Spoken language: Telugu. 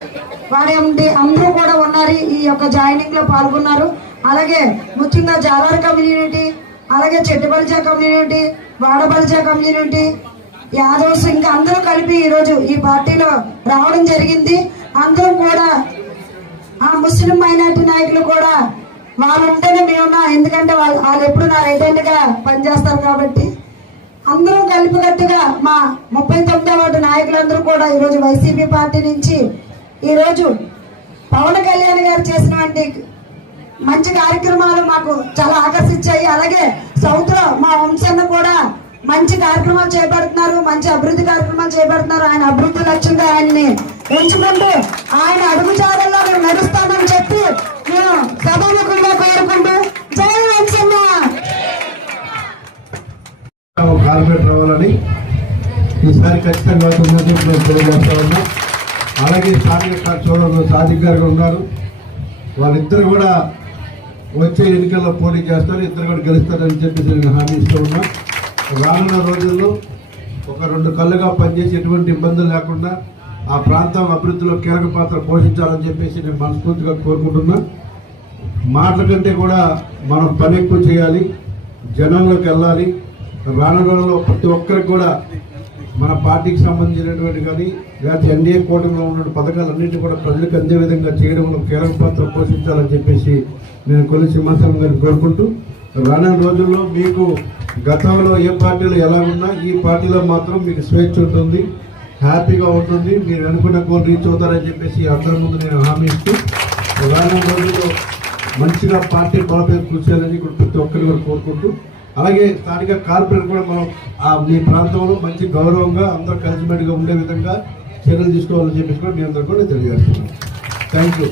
వారి అందరూ కూడా ఉన్నారు, ఈ యొక్క జాయినింగ్ లో పాల్గొన్నారు. అలాగే ముఖ్యంగా జాలార్ కమ్యూనిటీ, అలాగే చెట్టుబలిచా కమ్యూనిటీ, వాడబలిచా కమ్యూనిటీ, యాదవ్స్ ఇంకా అందరూ కలిపి ఈరోజు ఈ పార్టీలో రావడం జరిగింది. అందరం కూడా ఆ ముస్లిం మైనార్టీ నాయకులు కూడా వాళ్ళు ఉంటేనే మేమున్నా, ఎందుకంటే వాళ్ళు ఎప్పుడు నా రైట్ హ్యాండ్ గా పనిచేస్తారు కాబట్టి అందరం కలిపికట్టుగా మా 39వ వార్డు నాయకులందరూ కూడా ఈరోజు వైసీపీ పార్టీ నుంచి ఈరోజు పవన్ కళ్యాణ్ గారు చేసినటువంటి మంచి కార్యక్రమాలు మాకు చాలా ఆకర్షించాయి. అలాగే సౌత్ లో మా వంశన్న కూడా మంచి కార్యక్రమాలు చేపడుతున్నారు, మంచి అభివృద్ధి కార్యక్రమాలు చేపడుతున్నారు. ఆయన అభివృద్ధి లక్ష్యంగా ఆయన్ని ఎంచుకుంటూ ఆయన అడుగుజాడల్లో మేము నడుస్తామని చెప్పి నేను సభాముఖంగా కోరుకుంటూ జై వంశన్న. కార్పొరేట్ రావాలని ఈసారి ఖచ్చితంగా తెలియజేస్తా ఉన్నా. అలాగే స్థానిక సోదరులు సాదిక్ గారు ఉన్నారు, వాళ్ళిద్దరు కూడా వచ్చే ఎన్నికల్లో పోటీ చేస్తారు, ఇద్దరు కూడా గెలుస్తారని చెప్పేసి నేను హామీ ఇస్తూ ఉన్నా. రానున్న రోజుల్లో ఒక 2 కళ్ళుగా పనిచేసి ఎటువంటి ఇబ్బందులు లేకుండా ఆ ప్రాంతం అభివృద్ధిలో కీలక పాత్ర పోషించాలని చెప్పేసి నేను మనస్ఫూర్తిగా కోరుకుంటున్నా. మాటల కంటే కూడా మనం పని ఎక్కువ చేయాలి, జనంలోకి వెళ్ళాలి. రానున్న రోజుల్లో ప్రతి ఒక్కరికి కూడా మన పార్టీకి సంబంధించినటువంటి కానీ లేకపోతే ఎన్డీఏ కూటమిలో ఉన్న పథకాలన్నింటినీ కూడా ప్రజలకు అందే విధంగా చేయడంలో కీలక పాత్ర పోషించాలని చెప్పేసి నేను కొల్లి సింహాచలం గారిని కోరుకుంటూ, రానున్న రోజుల్లో మీకు గతంలో ఏ పార్టీలో ఎలా ఉన్నా ఈ పార్టీలో మాత్రం మీకు స్వేచ్ఛ ఉంటుంది, హ్యాపీగా ఉంటుంది, మీరు అనుకున్న గోల్ రీచ్ అవుతారని చెప్పేసి అందరి ముందు నేను హామీ ఇస్తూ, రానున్న రోజుల్లో మంచిగా పార్టీ బలోపేతం కృషి చేయాలని ప్రతి ఒక్కరిని కూడా కోరుకుంటూ, అలాగే స్థానిక కార్పొరేట్ కూడా మనం మీ ప్రాంతంలో మంచి గౌరవంగా అందరూ కలిసిమెట్టుగా ఉండే విధంగా చర్యలు తీసుకోవాలని చెప్పేసి కూడా మీ అందరూ కూడా తెలియజేస్తున్నాను. Thank you.